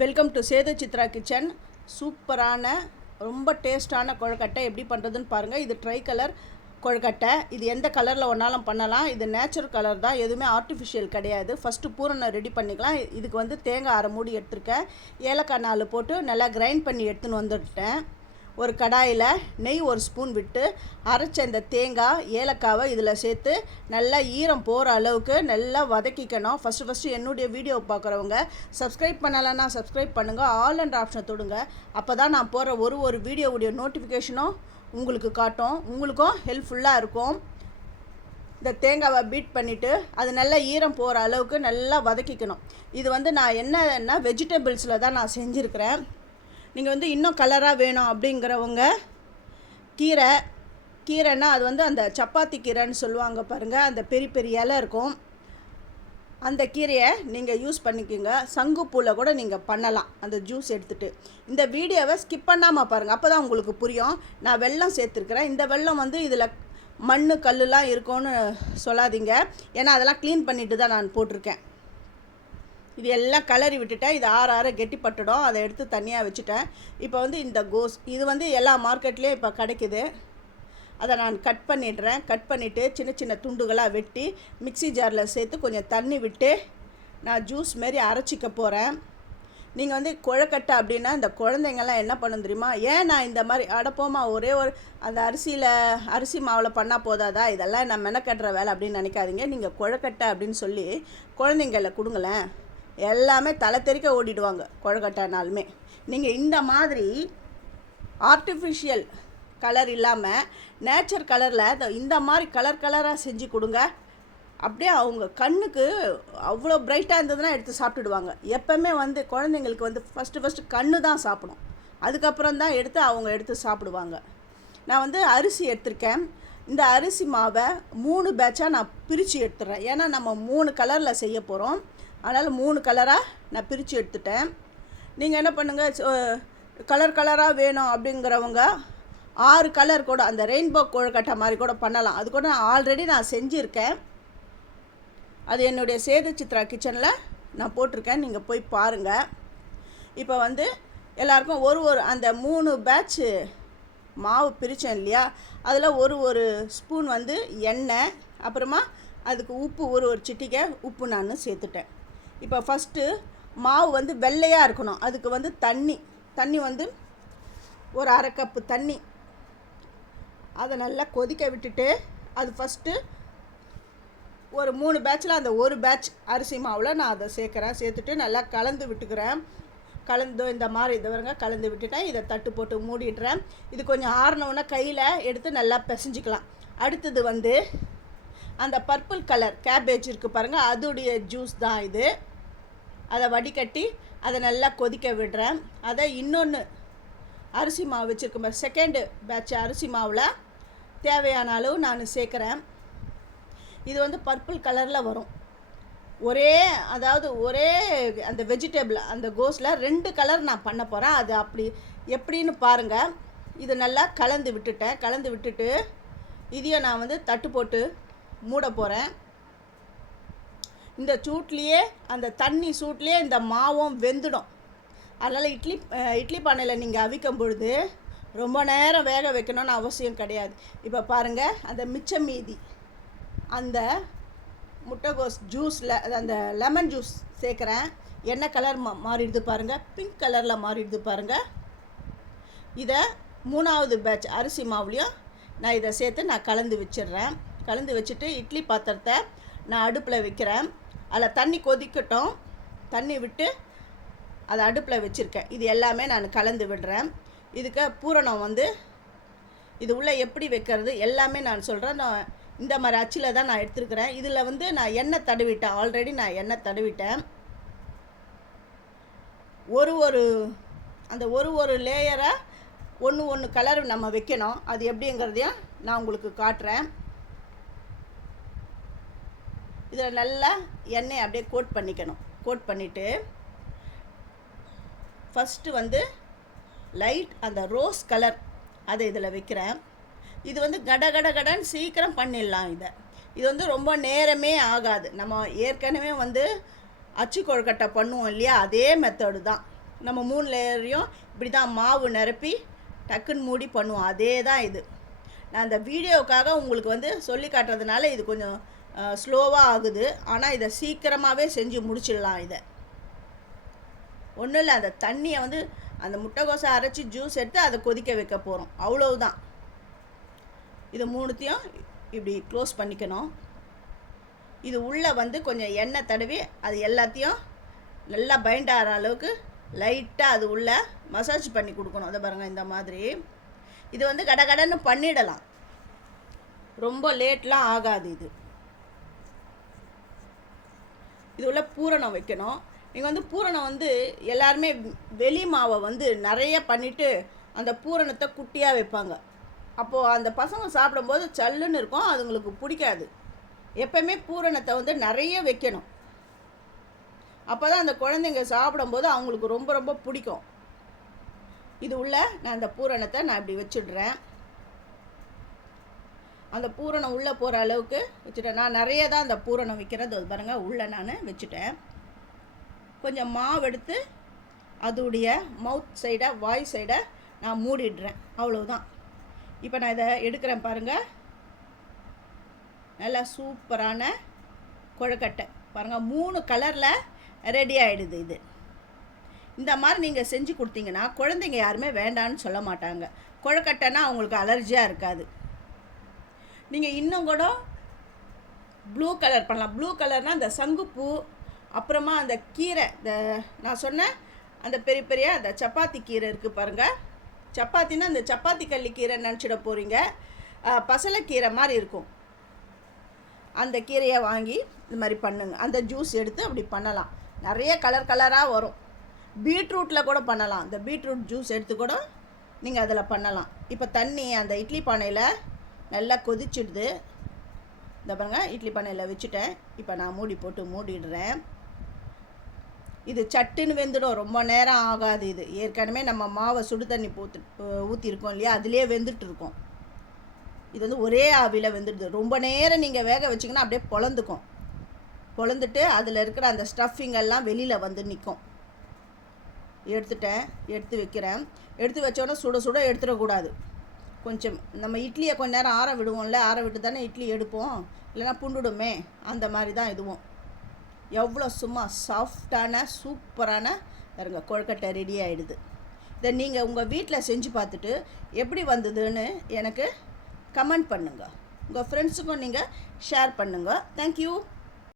Welcome to Sethu Chitra kitchen. சூப்பரான ரொம்ப டேஸ்டான கொழுக்கட்டை எப்படி பண்ணுறதுன்னு பாருங்கள். இது ட்ரை கலர் கொழுக்கட்டை. இது எந்த கலரில் ஒன்றாலும் பண்ணலாம். இது நேச்சுரல் கலர் தான், எதுவுமே ஆர்டிஃபிஷியல் கிடையாது. ஃபஸ்ட்டு பூரணம் ரெடி பண்ணிக்கலாம். இதுக்கு வந்து தேங்காய் அரை மூடி எடுத்துருக்கேன். ஏலக்காய் 4 போட்டு நல்லா கிரைண்ட் பண்ணி எடுத்துன்னு வந்துட்டேன். ஒரு கடாயில் நெய் 1 ஸ்பூன் விட்டு அரைச்ச இந்த தேங்காய் ஏலக்காவை இதில் சேர்த்து நல்லா ஈரம் போகிற அளவுக்கு நல்லா வதக்கிக்கணும். ஃபஸ்ட்டு என்னுடைய வீடியோவை பார்க்குறவங்க சப்ஸ்கிரைப் பண்ணலைன்னா சப்ஸ்கிரைப் பண்ணுங்கள். ஆல் அண்ட் ஆப்ஷனை தொடுங்க. அப்போ தான் நான் போடுற ஒரு வீடியோவுடைய நோட்டிஃபிகேஷனும் உங்களுக்கு காட்டும், உங்களுக்கும் ஹெல்ப்ஃபுல்லாக இருக்கும். இந்த தேங்காவை பீட் பண்ணிவிட்டு அது நல்லா ஈரம் போகிற அளவுக்கு நல்லா வதக்கிக்கணும். இது வந்து நான் என்னன்னா வெஜிடபிள்ஸில் தான் நான் செஞ்சுருக்கிறேன். நீங்கள் வந்து இன்னும் கலராக வேணும் அப்படிங்கிறவங்க கீரைன்னா அது வந்து அந்த சப்பாத்தி கீரைன்னு சொல்லுவாங்க பாருங்கள், அந்த பெரிய இலை இருக்கும். அந்த கீரையை நீங்கள் யூஸ் பண்ணிக்கோங்க. சங்குப்பூவில் கூட நீங்கள் பண்ணலாம் அந்த ஜூஸ் எடுத்துகிட்டு. இந்த வீடியோவை ஸ்கிப் பண்ணாமல் பாருங்கள், அப்போ தான் உங்களுக்கு புரியும். நான் வெல்லம் சேர்த்துருக்குறேன். இந்த வெல்லம் வந்து இதில் மண் கல்லுலாம் இருக்கும்னு சொல்லாதீங்க, ஏன்னா அதெல்லாம் க்ளீன் பண்ணிவிட்டு தான் நான் போட்டிருக்கேன். இது எல்லாம் கலரி விட்டுட்டேன். இது ஆற கெட்டிப்பட்டுடும். அதை எடுத்து தனியாக வச்சுட்டேன். இப்போ வந்து இந்த கோஸ் இது வந்து எல்லா மார்க்கெட்லேயும் இப்போ கிடைக்குது. அதை நான் கட் பண்ணிடுறேன். கட் பண்ணிவிட்டு சின்ன சின்ன துண்டுகளாக வெட்டி மிக்ஸி ஜாரில் சேர்த்து கொஞ்சம் தண்ணி விட்டு நான் ஜூஸ் மாரி அரைச்சிக்க போகிறேன். நீங்கள் வந்து கொழுக்கட்டை அப்படின்னா இந்த குழந்தைங்கள்லாம் என்ன பண்ணணும் தெரியுமா? ஏன் நான் இந்த மாதிரி அடப்போமா ஒரே அந்த அரிசி மாவில் பண்ணால் போதாதா, இதெல்லாம் நான் மெனக்கட்டுற வேலை அப்படின்னு நினைக்காதீங்க. நீங்கள் கொழுக்கட்டை அப்படின்னு சொல்லி குழந்தைங்கள கொடுங்களேன், எல்லாமே தலை தெறிக்க ஓடிடுவாங்க கொழுக்கட்டைனாலுமே. நீங்கள் இந்த மாதிரி ஆர்டிஃபிஷியல் கலர் இல்லாமல் நேச்சர் கலரில் இந்த மாதிரி கலராக செஞ்சு கொடுங்க. அப்படியே அவங்க கண்ணுக்கு அவ்வளோ பிரைட்டாக இருந்ததுன்னா எடுத்து சாப்பிட்டுடுவாங்க. எப்போவுமே வந்து குழந்தைங்களுக்கு வந்து ஃபஸ்ட்டு கண்ணு தான் சாப்பிடும், அதுக்கப்புறம் தான் எடுத்து சாப்பிடுவாங்க. நான் வந்து அரிசி எடுத்திருக்கேன். இந்த அரிசி மாவை 3 பேட்சாக நான் பிரித்து எடுத்துடுறேன். ஏன்னா நம்ம 3 கலரில் செய்ய போகிறோம். அதனால் 3 கலராக நான் பிரித்து எடுத்துட்டேன். நீங்கள் என்ன பண்ணுங்கள், கலராக வேணும் அப்படிங்கிறவங்க 6 கலர் கூட அந்த ரெயின்போ கொழுக்கட்டை மாதிரி கூட பண்ணலாம். அது கூட நான் ஆல்ரெடி செஞ்சுருக்கேன். அது என்னுடைய சேது சித்ரா கிச்சனில் நான் போட்டிருக்கேன், நீங்கள் போய் பாருங்கள். இப்போ வந்து எல்லாருக்கும் ஒரு அந்த 3 பேட்ச் மாவு பிரித்தேன் இல்லையா, அதில் ஒரு ஸ்பூன் வந்து எண்ணெய், அப்புறமா அதுக்கு உப்பு ஒரு சிட்டிகை உப்பு நான் சேர்த்துட்டேன். இப்போ ஃபஸ்ட்டு மாவு வந்து வெள்ளையாக இருக்கணும். அதுக்கு வந்து தண்ணி வந்து ஒரு அரை கப்பு தண்ணி, அதை நல்லா கொதிக்க விட்டுட்டு அது ஃபஸ்ட்டு ஒரு 3 பேட்சில் அந்த ஒரு பேட்ச் அரிசி மாவில் நான் அதை சேர்த்துட்டு நல்லா கலந்து விட்டுக்கிறேன். இந்த மாதிரி இதுவரைங்க கலந்து விட்டுட்டேன். இதை தட்டு போட்டு மூடிடுறேன். இது கொஞ்சம் ஆறினவுடனே கையில் எடுத்து நல்லா பிசைஞ்சிக்கலாம். அடுத்தது வந்து அந்த பர்பிள் கலர் கேபேஜ் இருக்குது பாருங்கள், அதோடைய ஜூஸ் தான் இது. அதை வடிகட்டி அதை நல்லா கொதிக்க விடுறேன். அதை இன்னொன்று அரிசி மாவு வச்சுருக்கேன், செகண்டு பேட்ச் அரிசி மாவில் தேவையான அளவு நான் சேர்க்குறேன். இது வந்து பர்பிள் கலரில் வரும். ஒரே அந்த வெஜிடபிள் அந்த கோஸில் 2 கலர் நான் பண்ண போகிறேன். அது அப்படி எப்படின்னு பாருங்கள். இது நல்லா கலந்து விட்டுட்டு இதையும் நான் வந்து தட்டு போட்டு மூட போகிறேன். இந்த சூட்லேயே அந்த தண்ணி சூட்லேயே இந்த மாவும் வெந்துடும். அதனால் இட்லி பானையில் நீங்கள் அவிக்கும் பொழுது ரொம்ப நேரம் வேக வைக்கணும்னு அவசியம் கிடையாது. இப்போ பாருங்கள், அந்த மிச்சம் மீதி அந்த முட்டைகோஸ் ஜூஸில் அந்த லெமன் ஜூஸ் சேர்க்குறேன். என்ன கலர் மாறிடுது பாருங்கள், பிங்க் கலரில் மாறிடுது பாருங்கள். இதை 3வது பேட்ச் அரிசி மாவுலேயும் நான் இதை சேர்த்து நான் கலந்து வச்சிடுறேன். கலந்து வச்சுட்டு இட்லி பாத்திரத்தை நான் அடுப்பில் வைக்கிறேன். அதில் தண்ணி கொதிக்கட்டும். தண்ணி விட்டு அதை அடுப்பில் வச்சுருக்கேன். இது எல்லாமே நான் கலந்து விடுறேன். இதுக்கு பூரணம் வந்து இது உள்ளே எப்படி வைக்கிறது எல்லாமே நான் சொல்கிறேன். நான் இந்த மாதிரி அச்சில் தான் நான் எடுத்துருக்கிறேன். இதில் வந்து நான் எண்ணெய் தடவிட்டேன், ஆல்ரெடி நான் எண்ணெய் தடவிட்டேன். அந்த ஒரு லேயராக ஒன்று கலர் நம்ம வைக்கணும். அது எப்படிங்கிறதையும் நான் உங்களுக்கு காட்டுறேன். இதில் நல்லா எண்ணெய் அப்படியே கோட் பண்ணிவிட்டு ஃபஸ்ட்டு வந்து லைட் அந்த ரோஸ் கலர் அதை இதில் வைக்கிறேன். இது வந்து கடன்னு சீக்கிரம் பண்ணிடலாம். இது வந்து ரொம்ப நேரமே ஆகாது. நம்ம ஏற்கனவே வந்து அச்சு கொழுக்கட்டை பண்ணுவோம் இல்லையா, அதே மெத்தடு தான். நம்ம 3 லேயரையும் இப்படி தான் மாவு நிரப்பி டக்குன்னு மூடி பண்ணுவோம். அதே தான் இது. நான் அந்த வீடியோவுக்காக உங்களுக்கு வந்து சொல்லி காட்டுறதுனால இது கொஞ்சம் ஸ்லோவாக ஆகுது. ஆனால் இதை சீக்கிரமாகவே செஞ்சு முடிச்சிடலாம். இதை ஒன்றும் இல்லை, அந்த தண்ணியை வந்து அந்த முட்டைக்கோஸை அரைச்சி ஜூஸ் எடுத்து அதை கொதிக்க வைக்க போகிறோம், அவ்வளவுதான். இது 3த்தையும் இப்படி க்ளோஸ் பண்ணிக்கணும். இது உள்ளே வந்து கொஞ்சம் எண்ணெய் தடவி அது எல்லாத்தையும் நல்லா பைண்ட் ஆகிற அளவுக்கு லைட்டாக அது உள்ளே மசாஜ் பண்ணி கொடுக்கணும். அதை பாருங்கள், இந்த மாதிரி. இது வந்து கடகடன்னு பண்ணிடலாம், ரொம்ப லேட்லாம் ஆகாது. இது உள்ள பூரணம் வைக்கணும். நீங்கள் வந்து பூரணம் வந்து எல்லாருமே வெளி மாவை வந்து நிறைய பண்ணிவிட்டு அந்த பூரணத்தை குட்டியாக வைப்பாங்க. அப்போது அந்த பசங்க சாப்பிடும்போது சல்லுன்னு இருக்கும், அதுங்களுக்கு பிடிக்காது. எப்போயுமே பூரணத்தை வந்து நிறைய வைக்கணும், அப்போ தான் அந்த குழந்தைங்க சாப்பிடும்போது அவங்களுக்கு ரொம்ப ரொம்ப பிடிக்கும். இது உள்ள நான் அந்த பூரணத்தை நான் இப்படி வச்சுடுறேன். அந்த பூரணம் உள்ளே போகிற அளவுக்கு வச்சுட்டேன். நான் நிறைய தான் அந்த பூரணம் வைக்கிறது பாருங்கள், உள்ளே நான் வச்சுட்டேன். கொஞ்சம் மாவு எடுத்து அதோடைய மவுத் சைடை, வாய் சைடை நான் மூடிடுறேன், அவ்வளவுதான். இப்போ நான் இதை எடுக்கிறேன் பாருங்கள், நல்லா சூப்பரான கொழுக்கட்டை பாருங்கள், 3 கலரில் ரெடி ஆகிடுது. இது இந்த மாதிரி நீங்கள் செஞ்சு கொடுத்தீங்கன்னா குழந்தைங்க யாருமே வேண்டான்னு சொல்ல மாட்டாங்க. கொழுக்கட்டைன்னா அவங்களுக்கு அலர்ஜியாக இருக்காது. நீங்கள் இன்னும் கூட ப்ளூ கலர் பண்ணலாம். ப்ளூ கலர்னால் அந்த சங்குப்பூ, அப்புறமா அந்த கீரை, இந்த நான் சொன்னேன் அந்த பெரிய பெரிய அந்த சப்பாத்தி கீரை இருக்குது பாருங்கள். சப்பாத்தின்னா அந்த சப்பாத்தி கள்ளி கீரை நினச்சிட போகிறீங்க. பசலைக்கீரை மாதிரி இருக்கும், அந்த கீரையை வாங்கி இந்த மாதிரி பண்ணுங்க. அந்த ஜூஸ் எடுத்து அப்படி பண்ணலாம், நிறைய கலர் கலராக வரும். பீட்ரூட்டில் கூட பண்ணலாம், அந்த பீட்ரூட் ஜூஸ் எடுத்து கூட நீங்கள் அதில் பண்ணலாம். இப்போ தண்ணி அந்த இட்லி பானையில் நல்லா கொதிச்சிடுது. இந்த பாருங்கள், இட்லி பானையில் வச்சுட்டேன். இப்போ நான் மூடி போட்டு மூடிடுறேன். இது சட்டுன்னு வெந்துடும், ரொம்ப நேரம் ஆகாது. இது ஏற்கனவே நம்ம மாவை சுடு தண்ணி ஊற்றிருக்கோம் இல்லையா, அதுலேயே வெந்துட்டுருக்கோம். இது வந்து ஒரே ஆவியில் வெந்துடுது. ரொம்ப நேரம் நீங்கள் வேக வச்சிங்கன்னா அப்படியே பொழந்துக்கும். பொழந்துட்டு அதில் இருக்கிற அந்த ஸ்டஃபிங் எல்லாம் வெளியில் வந்து நிற்கும். எடுத்துட்டேன், எடுத்து வைக்கிறேன். எடுத்து வச்சோன்னா சுட சுட எடுத்துடக்கூடாது. கொஞ்சம் நம்ம இட்லியை கொஞ்ச நேரம் ஆற விடுவோம்ல, ஆற விட்டு தானே இட்லி எடுப்போம், இல்லைன்னா புண்டுடுமே. அந்த மாதிரி தான் இதுவும். எவ்வளோ சும்மா சாஃப்டான சூப்பரான பாருங்க கொழுக்கட்டை ரெடி ஆகிடுது. இதை நீங்கள் உங்கள் வீட்டில் செஞ்சு பார்த்துட்டு எப்படி வந்ததுன்னு எனக்கு கமெண்ட் பண்ணுங்கள். உங்கள் ஃப்ரெண்ட்ஸுக்கும் நீங்கள் ஷேர் பண்ணுங்கள். தேங்க்யூ.